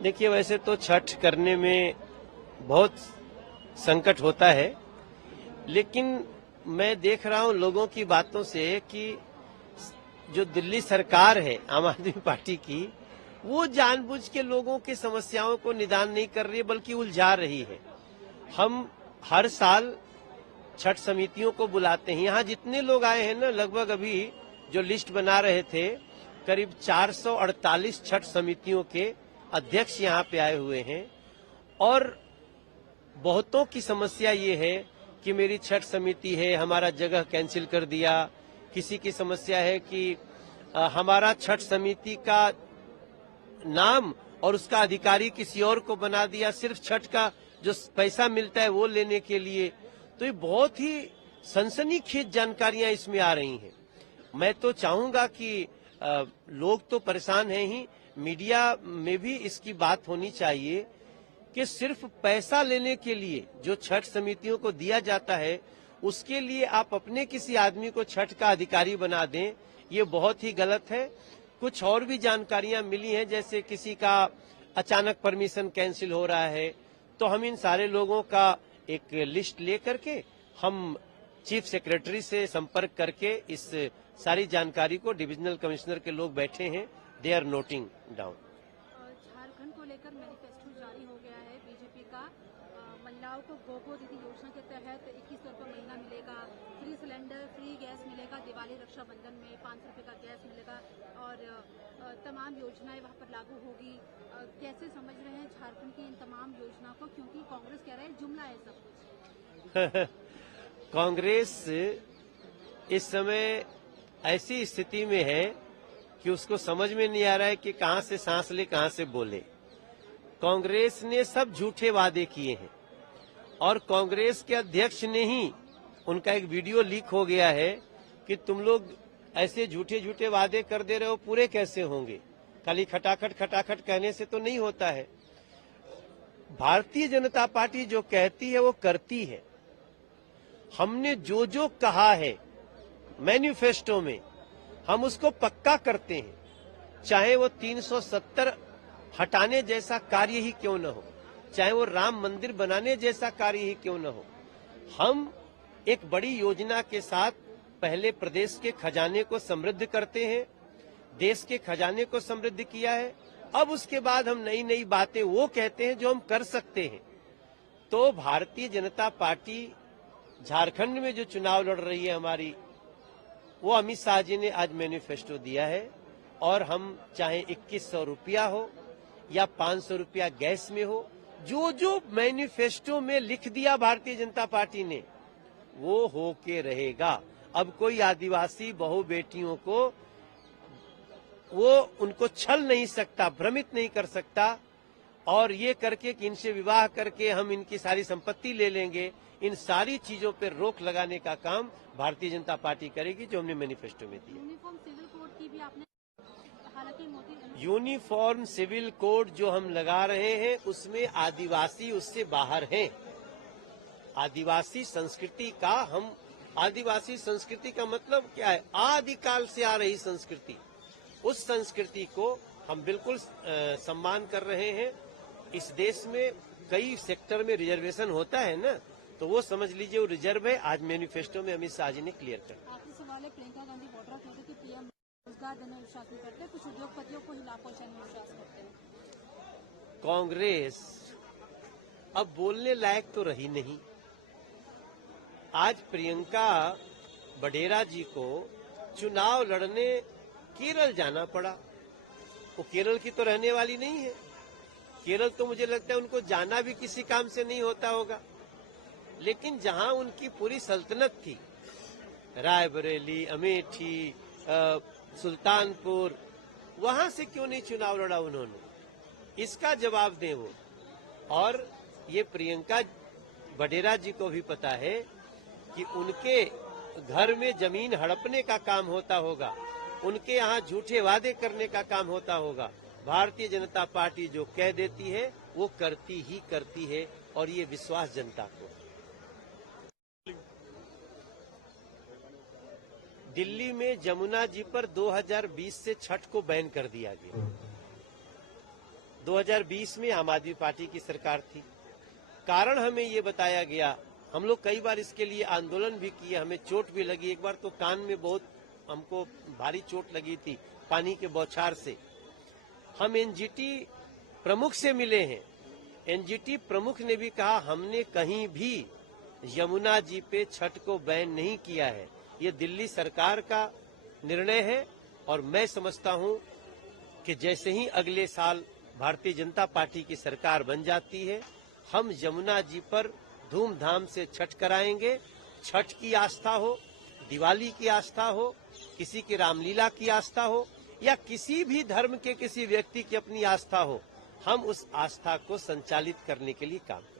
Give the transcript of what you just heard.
देखिए, वैसे तो छठ करने में बहुत संकट होता है, लेकिन मैं देख रहा हूं लोगों की बातों से कि जो दिल्ली सरकार है आम आदमी पार्टी की, वो जानबूझ के लोगों की समस्याओं को निदान नहीं कर रही है, बल्कि उलझा रही है। हम हर साल छठ समितियों को बुलाते हैं। यहाँ जितने लोग आए हैं ना, लगभग अभी जो लिस्ट बना रहे थे, करीब 448 छठ समितियों के अध्यक्ष यहाँ पे आए हुए हैं। और बहुतों की समस्या ये है कि मेरी छठ समिति है, हमारा जगह कैंसिल कर दिया। किसी की समस्या है कि हमारा छठ समिति का नाम और उसका अधिकारी किसी और को बना दिया, सिर्फ छठ का जो पैसा मिलता है वो लेने के लिए। तो ये बहुत ही सनसनीखेज जानकारियां इसमें आ रही हैं। मैं तो चाहूंगा कि लोग तो परेशान हैं ही, मीडिया में भी इसकी बात होनी चाहिए कि सिर्फ पैसा लेने के लिए जो छठ समितियों को दिया जाता है, उसके लिए आप अपने किसी आदमी को छठ का अधिकारी बना दें, ये बहुत ही गलत है। कुछ और भी जानकारियां मिली हैं, जैसे किसी का अचानक परमिशन कैंसिल हो रहा है, तो हम इन सारे लोगों का एक लिस्ट ले करके हम चीफ सेक्रेटरी से संपर्क करके इस सारी जानकारी को, डिविजनल कमिश्नर के लोग बैठे हैं, they are noting down. Jharkhand को लेकर मैनिफेस्टो जारी हो गया है बीजेपी का। महिलाओं को गोगो दीदी योजना के तहत 2100 रुपये महीना मिलेगा, फ्री सिलेंडर, फ्री गैस मिलेगा, दिवाली रक्षाबंधन में 500 रुपये का गैस मिलेगा और तमाम योजनाएं वहां पर लागू होगी। कैसे समझ रहे हैं झारखंड की इन तमाम योजनाओं को, क्योंकि कांग्रेस कह रहा है जुमला है सब कुछ। कांग्रेस इस समय ऐसी स्थिति में है कि उसको समझ में नहीं आ रहा है कि कहां से सांस ले कहां से बोले। कांग्रेस ने सब झूठे वादे किए हैं और कांग्रेस के अध्यक्ष ने ही, उनका एक वीडियो लीक हो गया है कि तुम लोग ऐसे झूठे झूठे वादे कर दे रहे हो, पूरे कैसे होंगे? खाली खटाखट खटाखट कहने से तो नहीं होता है। भारतीय जनता पार्टी जो कहती है वो करती है। हमने जो जो कहा है मैनिफेस्टो में, हम उसको पक्का करते हैं, चाहे वो 370 हटाने जैसा कार्य ही क्यों न हो, चाहे वो राम मंदिर बनाने जैसा कार्य ही क्यों न हो। हम एक बड़ी योजना के साथ पहले प्रदेश के खजाने को समृद्ध करते हैं, देश के खजाने को समृद्ध किया है। अब उसके बाद हम नई नई बातें वो कहते हैं जो हम कर सकते हैं। तो भारतीय जनता पार्टी झारखंड में जो चुनाव लड़ रही है हमारी, वो अमित शाह जी ने आज मैनिफेस्टो दिया है। और हम चाहे 2100 रुपया हो या 500 रुपया गैस में हो, जो जो मैनिफेस्टो में लिख दिया भारतीय जनता पार्टी ने, वो होके रहेगा। अब कोई आदिवासी बहु बेटियों को वो उनको छल नहीं सकता, भ्रमित नहीं कर सकता और ये करके कि इनसे विवाह करके हम इनकी सारी संपत्ति ले लेंगे। इन सारी चीजों पर रोक लगाने का काम भारतीय जनता पार्टी करेगी, जो हमने मैनिफेस्टो में दिया। यूनिफॉर्म सिविल कोड की भी आपने, हालांकि मोदी यूनिफॉर्म सिविल कोड जो हम लगा रहे हैं उसमें आदिवासी उससे बाहर हैं। आदिवासी संस्कृति का हम, आदिवासी संस्कृति का मतलब क्या है? आदिकाल से आ रही संस्कृति, उस संस्कृति को हम बिल्कुल सम्मान कर रहे हैं। इस देश में कई सेक्टर में रिजर्वेशन होता है ना, तो वो समझ लीजिए वो रिजर्व है। आज मैनिफेस्टो में अमित शाह जी ने क्लियर कर। आखिरी सवाल है, प्रियंका गांधी वाड्रा कहते कि पीएम रोजगार देने में विश्वास नहीं करते, कुछ उद्योगपतियों को ही लाभ पहुंचाने में विश्वास करते हैं। कांग्रेस अब बोलने लायक तो रही नहीं। आज प्रियंका बडेरा जी को चुनाव लड़ने केरल जाना पड़ा। वो केरल की तो रहने वाली नहीं है। केरल तो मुझे लगता है उनको जाना भी किसी काम से नहीं होता होगा। लेकिन जहां उनकी पूरी सल्तनत थी, रायबरेली, अमेठी, सुल्तानपुर, वहां से क्यों नहीं चुनाव लड़ा उन्होंने? इसका जवाब दें वो। और ये प्रियंका बडेरा जी को भी पता है कि उनके घर में जमीन हड़पने का काम होता होगा, उनके यहाँ झूठे वादे करने का काम होता होगा। भारतीय जनता पार्टी जो कह देती है वो करती ही करती है, और ये विश्वास जनता को। दिल्ली में जमुना जी पर 2020 से छठ को बैन कर दिया गया। 2020 में आम आदमी पार्टी की सरकार थी। कारण हमें ये बताया गया, हम लोग कई बार इसके लिए आंदोलन भी किए, हमें चोट भी लगी। एक बार तो कान में बहुत हमको भारी चोट लगी थी पानी के बौछार से। हम एनजीटी प्रमुख से मिले हैं। एनजीटी प्रमुख ने भी कहा हमने कहीं भी यमुना जी पे छठ को बैन नहीं किया है, ये दिल्ली सरकार का निर्णय है। और मैं समझता हूं कि जैसे ही अगले साल भारतीय जनता पार्टी की सरकार बन जाती है, हम यमुना जी पर धूमधाम से छठ कराएंगे। छठ की आस्था हो, दिवाली की आस्था हो, किसी की रामलीला की आस्था हो, या किसी भी धर्म के किसी व्यक्ति की अपनी आस्था हो, हम उस आस्था को संचालित करने के लिए काम करें।